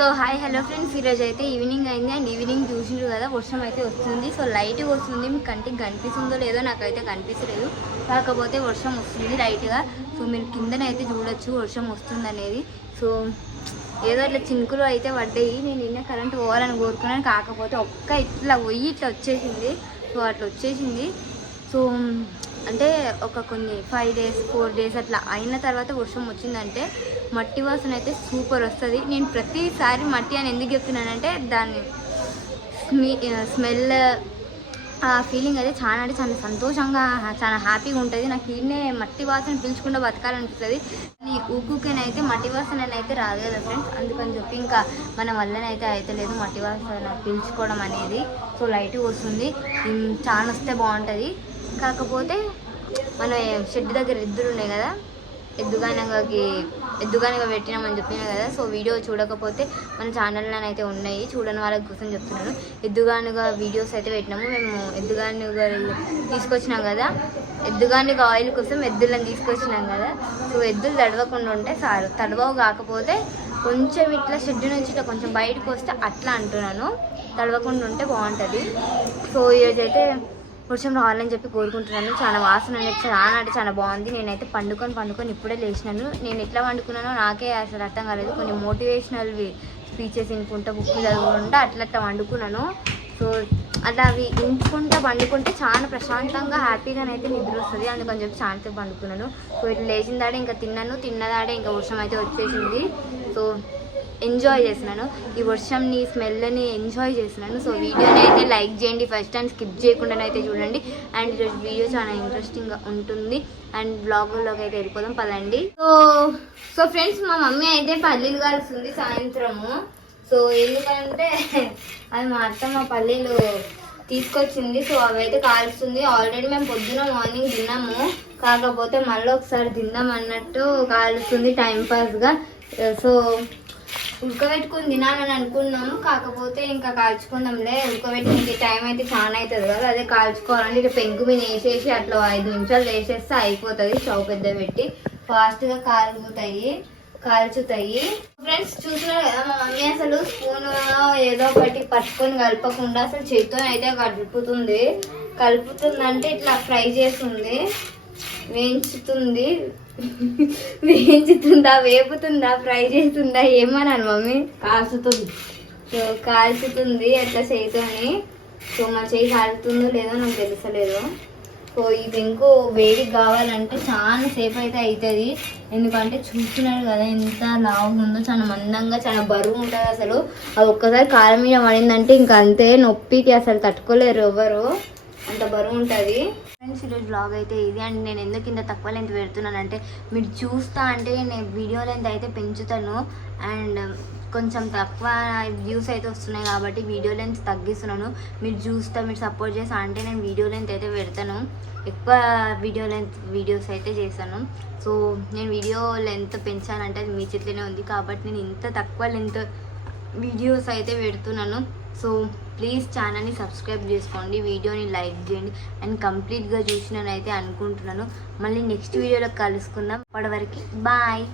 So hi hello friends, ఈరోజు అయితే evening అయింది అండ్ ఈవినింగ్ చూసిండ్రు కదా వర్షం అయితే వస్తుంది. సో లైట్గా వస్తుంది, మీకు కంటికి కనిపిస్తుందో లేదో నాకైతే కనిపించలేదు, కాకపోతే వర్షం వస్తుంది లైట్గా. సో మీరు కిందనైతే చూడొచ్చు వర్షం వస్తుంది అనేది. సో ఏదో ఇట్లా చినుకులు అయితే పడ్డాయి. నేను నిన్న కరెంట్ పోవాలని కోరుకున్నాను, కాకపోతే ఇట్లా పోయి ఇట్లా వచ్చేసింది. సో అట్లా వచ్చేసింది. సో అంటే ఒక కొన్ని 5 days 4 days అట్లా అయిన తర్వాత వర్షం వచ్చిందంటే మట్టి వాసన అయితే సూపర్ వస్తుంది. నేను ప్రతిసారి మట్టి అని ఎందుకు చెప్తున్నానంటే దాన్ని స్మెల్ ఆ ఫీలింగ్ అయితే చాలా అంటే చాలా సంతోషంగా చాలా హ్యాపీగా ఉంటుంది. నాకు ఈయనే మట్టి వాసన పీల్చుకుంటూ బతకాలనిపిస్తుంది. ఊకుకేనైతే మట్టి వాసన అయితే రాదు కదా ఫ్రెండ్స్, అందుకని చెప్పి ఇంకా మన వల్లనైతే అయితే లేదు మట్టి వాసన పీల్చుకోవడం అనేది. సో లైట్గా వస్తుంది, చాలా వస్తే బాగుంటుంది. కాకపోతే మన షెడ్ దగ్గర ఎద్దులు ఉన్నాయి కదా, ఎద్దుగానగా పెట్టినామని చెప్పినా కదా. సో వీడియో చూడకపోతే మన ఛానల్లో అయితే ఉన్నాయి, చూడని వాళ్ళ కోసం చెప్తున్నాను. ఎద్దుగానుగా వీడియోస్ అయితే పెట్టినాము. మేము ఎద్దుగానుగా తీసుకొచ్చినాం కదా, ఎద్దుగానుగా ఆయిల్ కోసం ఎద్దులను తీసుకొచ్చినాం కదా. సో ఎద్దులు తడవకుండా ఉంటే సారు, తడవవు కాకపోతే కొంచెం ఇట్లా షెడ్ నుంచి ఇట్లా కొంచెం బయటకు వస్తే అట్లా అంటున్నాను, తడవకుండా ఉంటే బాగుంటుంది. సో ఈరోజు అయితే వర్షం రావాలని చెప్పి కోరుకుంటున్నాను. చాలా వాసన అనేది చాలా అంటే చాలా బాగుంది. నేనైతే పండుకొని ఇప్పుడే లేచినాను. నేను ఎట్లా వండుకున్నానో నాకే అసలు అర్థం కాలేదు. కొన్ని మోటివేషనల్ స్పీచెస్ వినుకుంటా, బుక్ చదువుకుంటా అట్లా వండుకున్నాను. సో అట్లా అవి ఇంచుకుంటా వండుకుంటే చాలా ప్రశాంతంగా హ్యాపీగానైతే నిద్ర వస్తుంది, అందుకని చెప్పి చాలా వండుకున్నాను. సో ఇట్లా లేచిన దాడే ఇంకా తిన్నదాడే ఇంకా వర్షం అయితే వచ్చేసింది. సో ఎంజాయ్ చేస్తున్నాను, ఈ వర్షంని స్మెల్ని ఎంజాయ్ చేస్తున్నాను. సో వీడియోని అయితే లైక్ చేయండి, ఫస్ట్ టైం స్కిప్ చేయకుండానైతే చూడండి. అండ్ ఈరోజు వీడియో చాలా ఇంట్రెస్టింగ్గా ఉంటుంది. అండ్ బ్లాగ్లోకి అయితే వెళ్ళిపోదాం పదండి. సో ఫ్రెండ్స్, మా మమ్మీ అయితే పల్లీలు కాలుస్తుంది సాయంత్రము. సో ఎందుకంటే అది మా అత్తమ్మ పల్లీలు తీసుకొచ్చింది. సో అవి అయితే కాలుస్తుంది. ఆల్రెడీ మేము పొద్దున మార్నింగ్ తిన్నాము, కాకపోతే మళ్ళీ ఒకసారి తిందాం అన్నట్టు కాలుస్తుంది టైంపాస్గా. సో ఉడకబెట్టుకుని తినాలని అనుకున్నాము, కాకపోతే ఇంకా కాల్చుకుందాంలే, ఉడకబెట్టుకునే టైం అయితే చాలా అవుతుంది కదా, అదే కాల్చుకోవాలంటే ఇక పెంకు మీద వేసేసి అట్లా 5 నిమిషాలు వేసేస్తే అయిపోతుంది. స్టవ్ పెద్ద పెట్టి ఫాస్ట్గా కాల్చుతాయి. ఫ్రెండ్స్ చూస్తున్నారు కదా, మా మమ్మీ అసలు స్పూన్ ఏదో ఒకటి పట్టుకొని కలపకుండా అసలు చేతితో అయితే కలుపుతుందంటే ఇట్లా ఫ్రై చేస్తుంది, వేపుతుందా ఫ్రై చేస్తుందా ఏమన్నాను మమ్మీ? కాల్చుతుంది అట్లా చేయితోని. సో మా చేయి కాలుతుందో లేదో నాకు తెలుసలేదు. సో ఈ పెంకు వేడికి కావాలంటే చాలా సేపు అయితే అవుతుంది, ఎందుకంటే చూస్తున్నారు కదా ఎంత లావుగా ఉందో, చాలా మందంగా చాలా బరువు ఉంటుంది. అసలు అది ఒక్కసారి కాలం మీద పడిందంటే ఇంకా అంతే, నొప్పికి అసలు తట్టుకోలేరు ఎవరు, అంత బరువు ఉంటుంది. ఫ్రెండ్స్ ఈరోజు బ్లాగ్ అయితే ఇది. అండ్ నేను ఎందుకు ఇంత తక్కువ లెంత్ పెడుతున్నానంటే మీరు చూస్తా అంటే నేను వీడియో లెంత్ అయితే పెంచుతాను, అండ్ కొంచెం తక్కువ వ్యూస్ అయితే వస్తున్నాయి కాబట్టి వీడియో లెంత్ తగ్గిస్తున్నాను. మీరు చూస్తా, మీరు సపోర్ట్ చేస్తా అంటే నేను వీడియో లెంత్ అయితే పెడతాను, ఎక్కువ వీడియోస్ అయితే చేశాను. సో నేను వీడియో లెంత్ పెంచాలంటే అది మీ చేతిలోనే ఉంది, కాబట్టి నేను ఇంత తక్కువ లెంత్ వీడియోస్ అయితే పెడుతున్నాను. సో ప్లీజ్ ఛానల్ని సబ్స్క్రైబ్ చేసుకోండి, వీడియోని లైక్ చేయండి అండ్ కంప్లీట్గా చూసిననైతే అనుకుంటున్నాను. మళ్ళీ నెక్స్ట్ వీడియోలో కలుసుకుందాం. అప్పటి వరకు బాయ్.